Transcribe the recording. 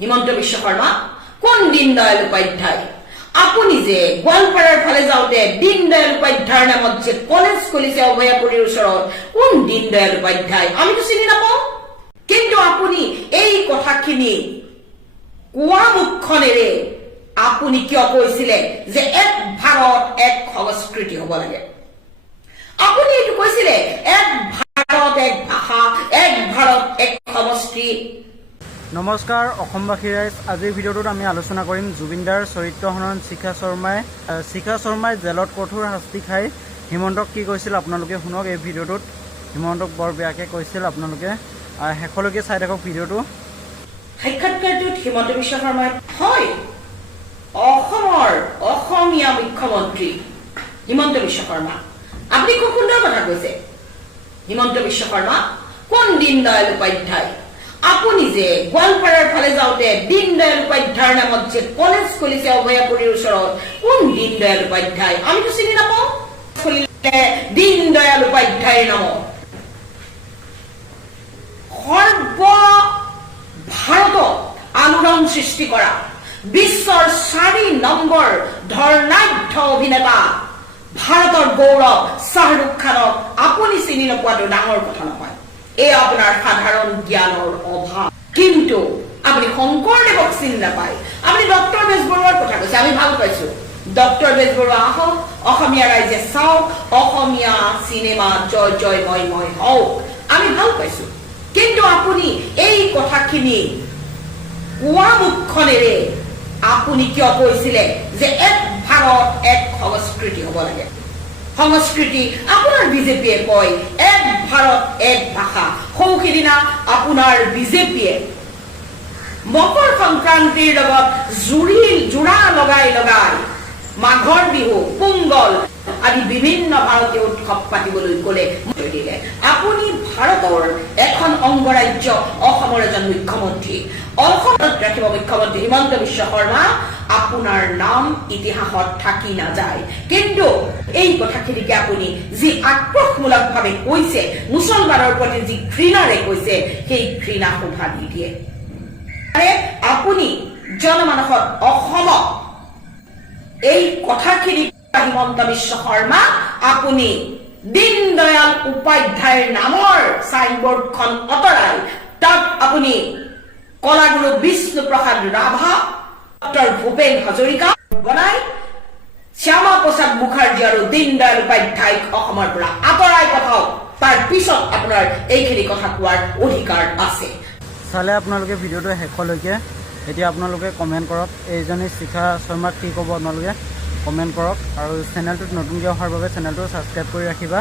হিমন্ত বিশ্ব শৰ্মা কোন দীনদয়াল উপাধ্যায় আপুনি যে গোৱালপাৰাৰ ফালে যাওঁতে দীনদয়াল উপাধ্যায়ৰ নামত যে কলেজ খুলিছে অভয়াপুৰীৰ ওচৰত কোন দীনদয়াল উপাধ্যায় আমিতো চিনি নাপাওঁ কিন্তু আপুনি এই কথাখিনি কোৱা মুখখনেৰে আপুনি কিয় কৈছিলে যে এক ভাৰত এক সংস্কৃতি হ'ব লাগে আপুনি এইটো কৈছিলে এক ভাৰত এক ভাষা এক ভাৰত এক সংস্কৃতি নমস্কাৰ অসমবাসী ৰাইজ আজিৰ ভিডিঅ'টোত আমি আলোচনা কৰিম জুবিনদাৰ চৰিত্ৰ হনন শিখা শৰ্মাই জেলত কঠোৰ শাস্তি খাই হিমন্তক কি কৈছিল আপোনালোকে শুনক এই ভিডিঅ'টোত হিমন্তক বৰ বেয়াকৈ কৈছিল আপোনালোকে শেষলৈকে চাই থাকক ভিডিঅ'টো সাক্ষাৎকাৰটোত হিমন্ত বিশ্ব শৰ্মাই হয় অসমৰ অসমীয়া মুখ্যমন্ত্ৰী হিমন্ত বিশ্ব শৰ্মা আপুনি খুব সুন্দৰ কথা কৈছে হিমন্ত বিশ্ব শৰ্মা কোন দীনদয়াল উপাধ্যায় আপুনি যে গোৱালপাৰাৰ ফালে যাওঁতে দীনদয়াল উপাধ্যায়ৰ নামত যে কলেজ খুলিছে অভয়াপুৰীৰ ওচৰত কোন দীনদয়াল উপাধ্যায় আমিতো চিনি নাপাওঁ খুলিলে দীনদয়াল উপাধ্যায়ৰ নামত সৰ্ব ভাৰতত আলোড়ন সৃষ্টি কৰা বিশ্বৰ 4 নম্বৰ ধৰ্ণাঢ্য অভিনেতা ভাৰতৰ গৌৰৱ শাহৰুখ খানক আপুনি চিনি নোপোৱাটো ডাঙৰ কথা নহয় এই আপোনাৰ সাধাৰণ জ্ঞানৰ অভাৱ কিন্তু আপুনি শংকৰদেৱক চিনি নাপায় আপুনি ডক্টৰ বেজবৰুৱাৰ কথা কৈছে আমি ভাল পাইছো ডক্টৰ বেজবৰুৱা আহক অসমীয়া ৰাইজে চাওক অসমীয়া চিনেমা জয় জয় মই মই হওক আমি ভাল পাইছো কিন্তু আপুনি এই কথাখিনি কোৱা মুখখনেৰে আপুনি কিয় কৈছিলে যে এক ভাৰত এক সংস্কৃতি হ'ব লাগে সংস্কৃতি আপোনাৰ বিজেপিয়ে কয় এক ভাৰত এক ভাষা সৌখিদিনা আপোনাৰ বিজেপিয়ে মকৰ সংক্ৰান্তিৰ লগত জোৰা লগাই মাঘৰ বিহু পোংগল আদি বিভিন্ন ভাৰতীয় উৎসৱ পাতিবলৈ গ'লে দিলে আপুনি ভাৰতৰ এখন অংগৰাজ্য অসমৰ এজন মুখ্যমন্ত্ৰী অসমত ৰাখিব মুখ্যমন্ত্ৰী হিমন্ত বিশ্ব শৰ্মা আপোনাৰ নাম ইতিহাসত থাকি নাযায় কিন্তু এই কথাখিনিকে আপুনি যি আক্ৰোশমূলকভাৱে কৈছে মুছলমানৰ প্ৰতি যি ঘৃণাৰে কৈছে সেই ঘৃণা শোভা নিদিয়ে আপুনি জনমানসত অসমত এই কথাখিনি হিমন্ত বিশ্ব শৰ্মা আপুনি দীনদয়াল উপাধ্যায়ৰ নামৰ সাইনবোৰ্ডখন অতৰাই তাত আপুনি কলাগুৰু বিষ্ণু প্ৰসাদ ৰাভা ডক্টৰ ভূপেন হাজৰিকা বনাই শ্যামা প্ৰসাদ মুখাৰ্জী আৰু দীনদয়াল উপাধ্যায়ক অসমৰ পৰা আঁতৰাই পঠাওক তাৰ পিছত আপোনাৰ এইখিনি কথা কোৱাৰ অধিকাৰ আছে চালে আপোনালোকে ভিডিঅ'টো শেষলৈকে এতিয়া আপোনালোকে কমেণ্ট কৰক এইজনী শিখা শৰ্মাক কি ক'ব আপোনালোকে কমেণ্ট কৰক আৰু চেনেলটোত নতুনকৈ অহাৰ বাবে চেনেলটো ছাবস্ক্ৰাইব কৰি ৰাখিবা